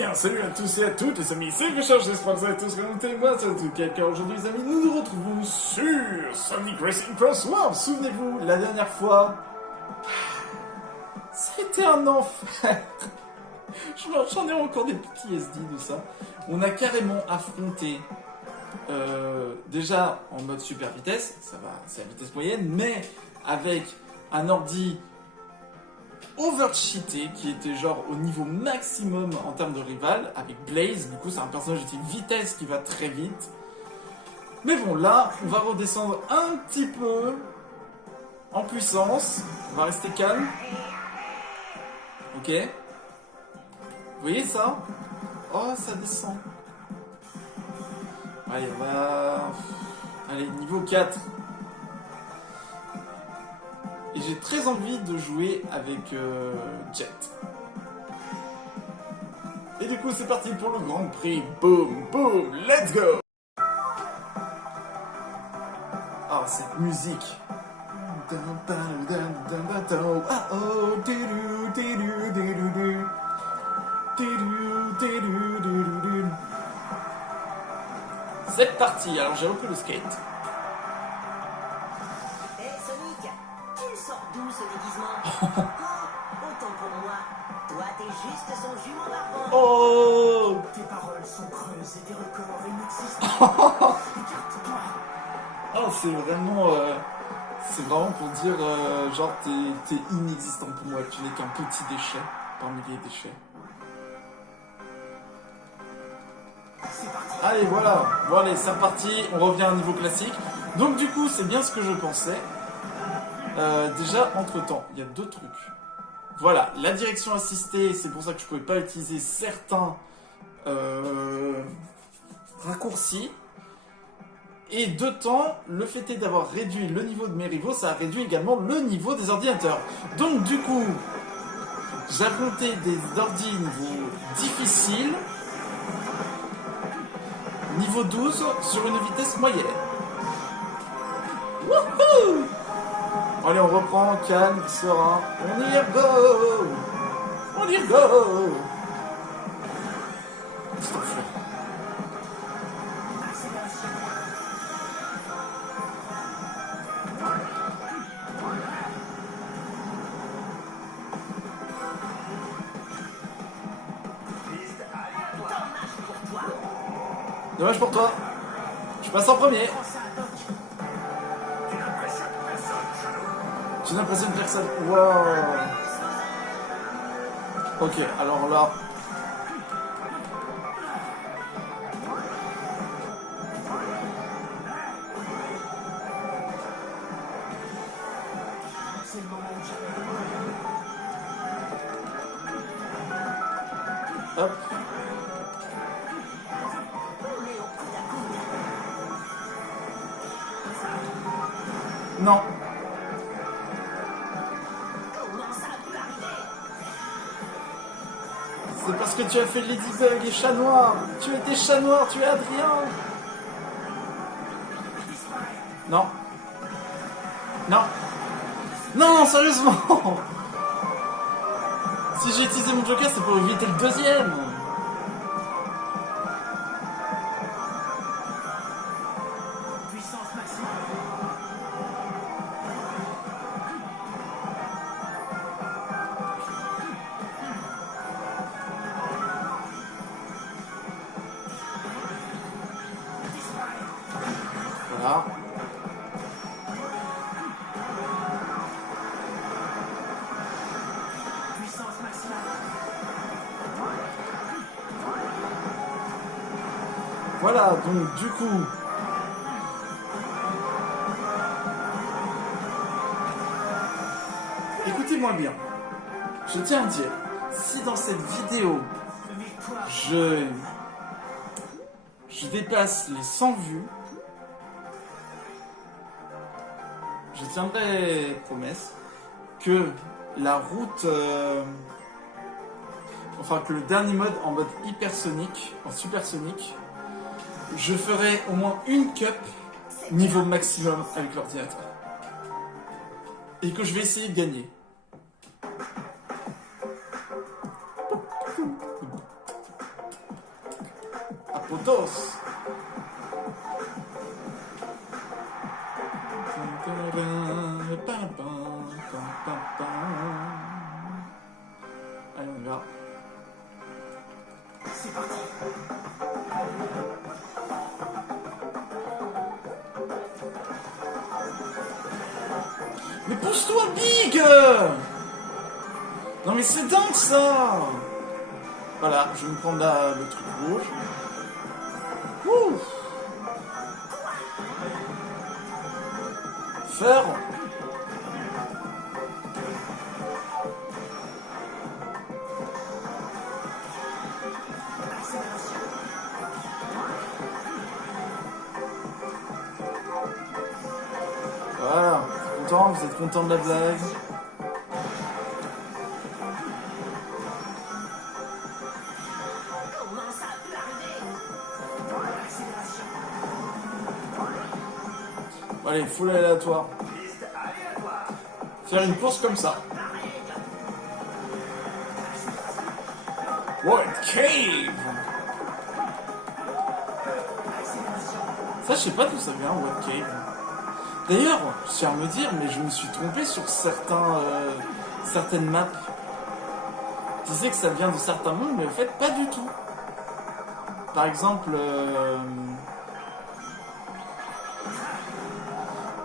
bien, salut à tous et à toutes les amis, c'est Richard, j'espère que vous allez tous remonter, moi c'est tout quelqu'un. Aujourd'hui les amis, nous nous retrouvons sur Sonic Racing Cross World. Souvenez-vous, la dernière fois, c'était un enfer. J'en ai encore des petits SD de ça. On a carrément affronté, déjà en mode super vitesse, ça va, c'est à vitesse moyenne, mais avec un ordi overcheaté qui était genre au niveau maximum en termes de rival avec Blaze. Du coup c'est un personnage de type vitesse qui va très vite, mais bon là on va redescendre un petit peu en puissance, on va rester calme. Ok, vous voyez ça? Oh, ça descend. Allez, on va... Allez, niveau 4. Et j'ai très envie de jouer avec Jet. Et du coup, c'est parti pour le Grand Prix. Boom, boom, let's go! Ah, cette musique. C'est parti, alors j'ai repris le skate. D'où ce déguisement? Autant pour moi, toi t'es juste son jumeau barbant. Oh! Tes paroles sont creuses et tes records inexistants. Écarte-toi. Oh, c'est vraiment pour dire, genre, t'es inexistant pour moi, tu n'es qu'un petit déchet parmi les déchets. C'est parti. Allez, voilà, bon allez, c'est reparti, on revient à un niveau classique. Donc du coup, c'est bien ce que je pensais. Déjà, entre-temps, il y a deux trucs. Voilà, la direction assistée, c'est pour ça que je ne pouvais pas utiliser certains raccourcis. Et de temps, le fait est d'avoir réduit le niveau de mes rivaux, ça a réduit également le niveau des ordinateurs. Donc du coup, j'affrontais des ordi niveau difficile, niveau 12, sur une vitesse moyenne. Wouhou! Allez, on reprend, calme, serein. On y go! On y go! Petit enfoiré. Dommage pour toi. Je passe en premier. Tu n'impressionnes personne. Wow. Ok, alors là. C'est le moment où j'arrive. Hop. Non. C'est parce que tu as fait Ladybug et Chat Noir. Tu étais Chat Noir, tu es Adrien. Non. Non. Non, sérieusement. Si j'ai utilisé mon joker, c'est pour éviter le deuxième. Puissance maximale. Voilà. Puissance maximale. Voilà, donc du coup... Écoutez-moi bien. Je tiens à dire, si dans cette vidéo, Victoire. je dépasse les 100 vues, je tiendrai promesse que la route... enfin, que le dernier mode en mode hypersonique, en supersonique, je ferai au moins une cup niveau maximum avec l'ordinateur. Et que je vais essayer de gagner. Apoptos. Allez, on y va. C'est parti. Mais pousse-toi, Big! Non mais c'est dingue ça! Voilà, je vais me prendre le truc rouge. Ouh! Faire. Voilà, content, vous êtes content de la blague? Comment ça a pu arriver? Accélération. Allez, full aléatoire. Piste aléatoire. Faire une course comme ça. What cave! Ça, je sais pas d'où ça vient, What cave. D'ailleurs, je tiens à me dire, mais je me suis trompé sur certaines maps. Je disais que ça vient de certains mondes, mais en fait, pas du tout. Par exemple,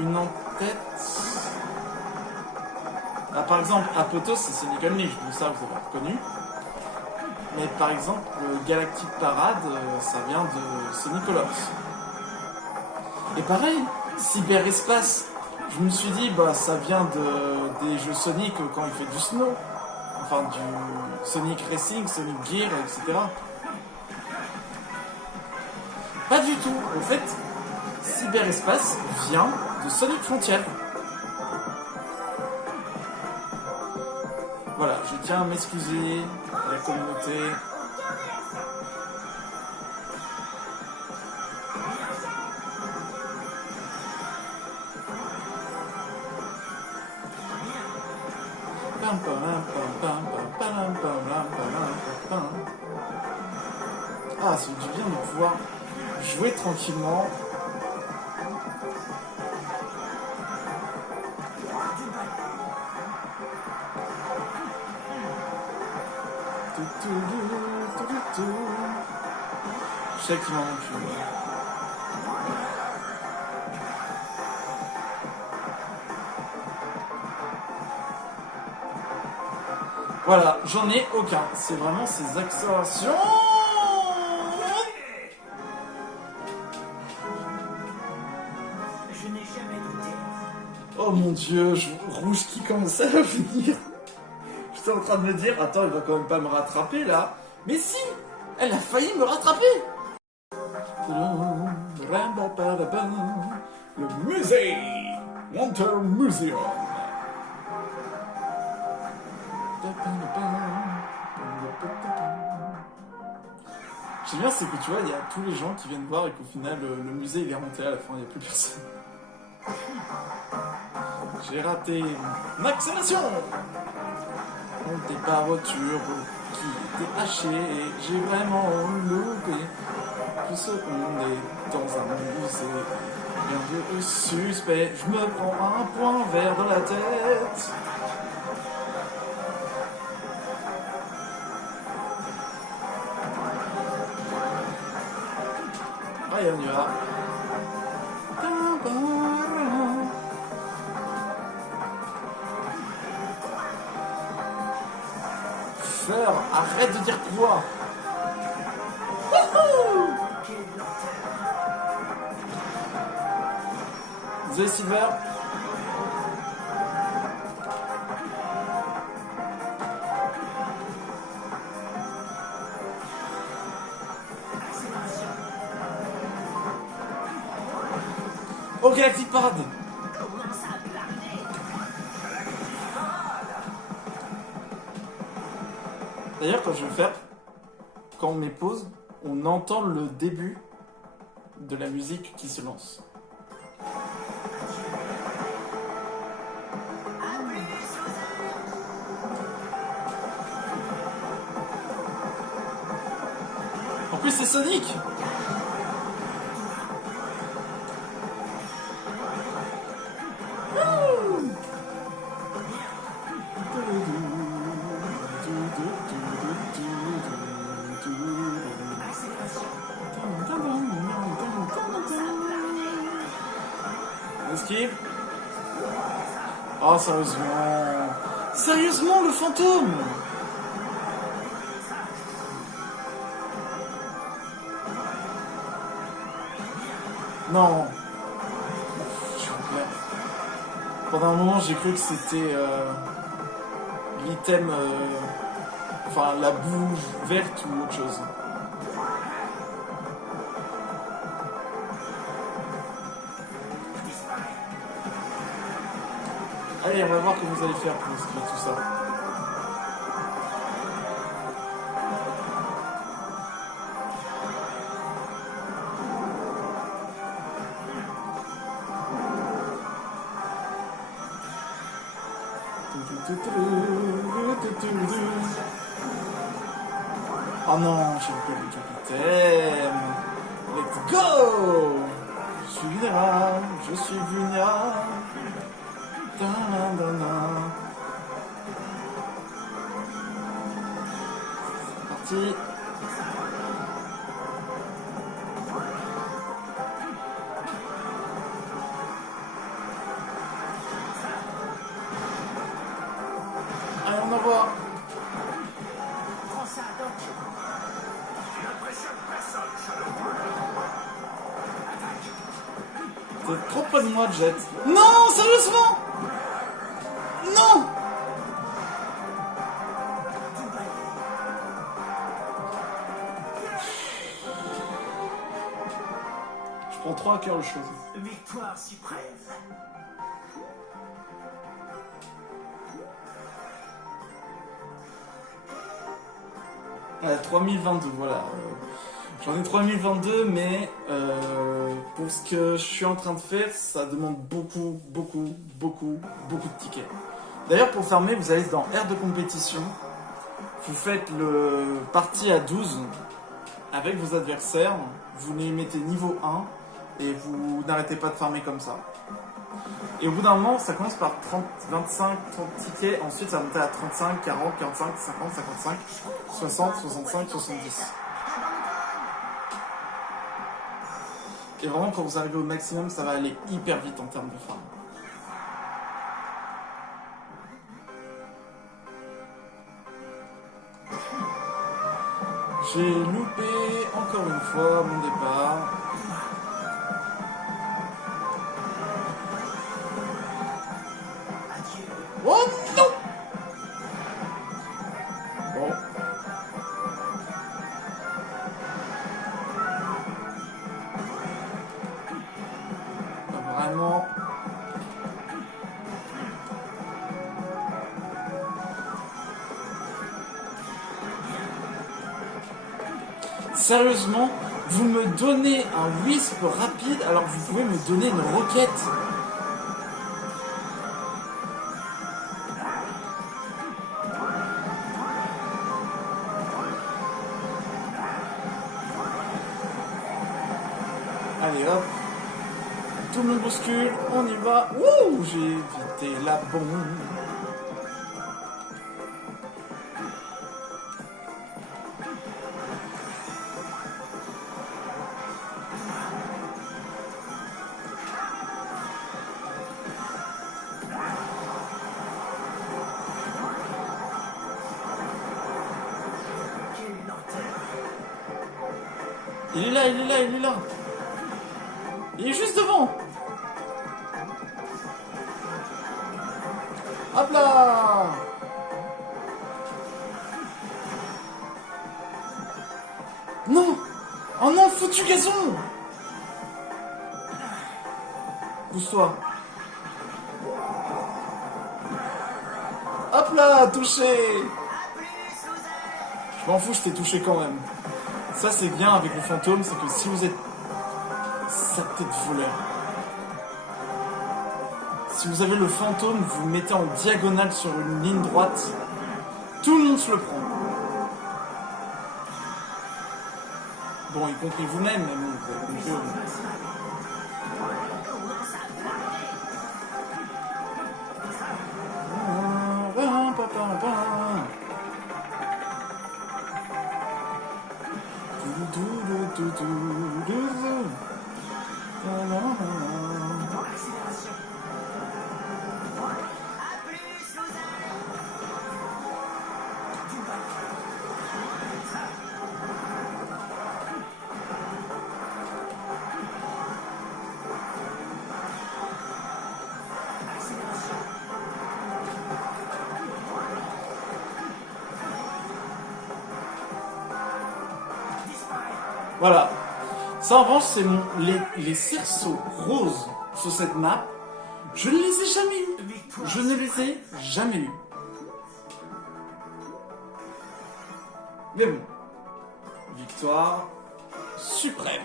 une en tête. Ah, par exemple, Apotos, c'est Sonic Unleashed, donc ça, vous avez reconnu. Mais par exemple, Galactic Parade, ça vient de Sonic Colors. Et pareil, Cyberespace, je me suis dit, bah ça vient des jeux Sonic quand il fait du snow. Enfin, du Sonic Racing, Sonic Gear, etc. Pas du tout. En fait, Cyberespace vient de Sonic Frontier. Voilà, je tiens à m'excuser à la communauté. Ah, c'est du bien de pouvoir jouer tranquillement. Je sais qu'il m'en manque une. Voilà, j'en ai aucun. C'est vraiment ces accélérations. Je n'ai jamais douté. Oh mon dieu, rouge qui commence à venir. J'étais en train de me dire, attends, il va quand même pas me rattraper là. Mais si, elle a failli me rattraper. Le musée, Winter Museum. J'aime bien, c'est que tu vois, il y a tous les gens qui viennent voir et qu'au final, le musée il est remonté à la fin, il n'y a plus personne. J'ai raté mon accélération. Mon départ voiture qui était haché et j'ai vraiment loupé. Tout ce monde est dans un musée. Rien de suspect, je me prends un point vert dans la tête. Allez, on y va. Fleur, arrête de dire quoi. Désolé Silver. Oh, Galactic Parade. Comment ça a pu arriver? D'ailleurs, quand je vais faire, quand on met pause, on entend le début de la musique qui se lance. En plus, c'est Sonic. esquive. Oh, sérieusement. Sérieusement, le fantôme. Non. S'il vous plaît. Pendant un moment, j'ai cru que c'était l'item, enfin la boue verte ou autre chose. Allez, on va voir comment vous allez faire pour esquiver tout ça. Oh non, j'ai loupé le capitaine. Let's go. Je suis vulnérable, je suis vulnérable. Da-da-da-da. C'est parti. Allez, on envoie. Prends ça, Doc. T'es trop près de moi, Jet. Non, sérieusement. Non. Je prends 3 à cœur le chose. Victoire suprême. 3022, voilà. J'en ai 3022, mais pour ce que je suis en train de faire, ça demande beaucoup de tickets. D'ailleurs, pour farmer, vous allez dans aire de compétition. Vous faites le parti à 12 avec vos adversaires. Vous les mettez niveau 1 et vous n'arrêtez pas de farmer comme ça. Et au bout d'un moment, ça commence par 30, 25, 30 tickets. Ensuite, ça va monter à 35, 40, 45, 50, 55, 60, 65, 70. Et vraiment, quand vous arrivez au maximum, ça va aller hyper vite en termes de farm. J'ai loupé encore une fois mon départ. Oh non! Bon. Vraiment. Sérieusement, vous me donnez un wisp rapide alors que vous pouvez me donner une roquette. Allez hop, tout le monde bouscule, on y va. Ouh, j'ai évité la bombe. Il est là, il est là, il est là. Il est juste devant. Hop là. Non. Oh non, foutu gazon. Pousse-toi. Hop là, touché. Je m'en fous, je t'ai touché quand même. Ça c'est bien avec le fantôme, c'est que si vous êtes sa tête voleur, si vous avez le fantôme, vous le mettez en diagonale sur une ligne droite, tout le monde se le prend. Bon, y compris vous-même, mais bon, vous avez compris. Voilà. Ça, en revanche, c'est les cerceaux roses sur cette map. Je ne les ai jamais eus. Victoire. Je ne les ai jamais eus. Mais bon. Victoire suprême.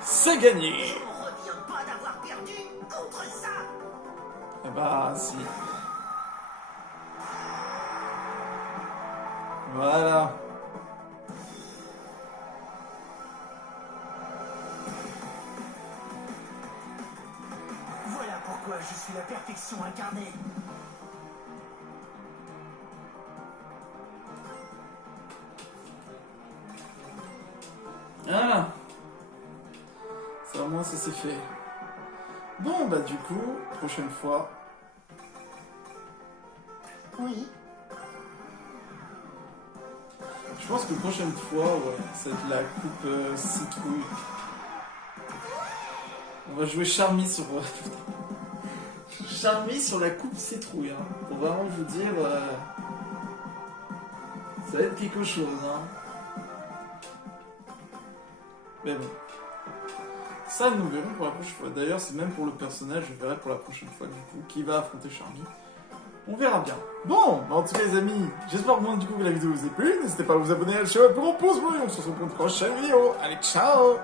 C'est gagné. On revient pas d'avoir perdu contre ça. Ah bah, si. Voilà. Voilà pourquoi je suis la perfection incarnée. Ah. Ça au moins ça c'est fait. Bon bah du coup, prochaine fois. Oui. Je pense que prochaine fois, ouais, ça va être la coupe citrouille. On va jouer Charmy sur... Charmy sur la coupe citrouille, hein, pour vraiment vous dire... Ça va être quelque chose, hein. Mais bon. Ça, nous verrons pour la prochaine fois. D'ailleurs, c'est même pour le personnage, je verrai pour la prochaine fois, du coup, qui va affronter Charmy. On verra bien. Bon, bah en tout cas les amis, j'espère au moins du coup que la vidéo vous a plu. N'hésitez pas à vous abonner à la chaîne pour un pouce bleu et on se retrouve pour une prochaine vidéo. Allez, ciao!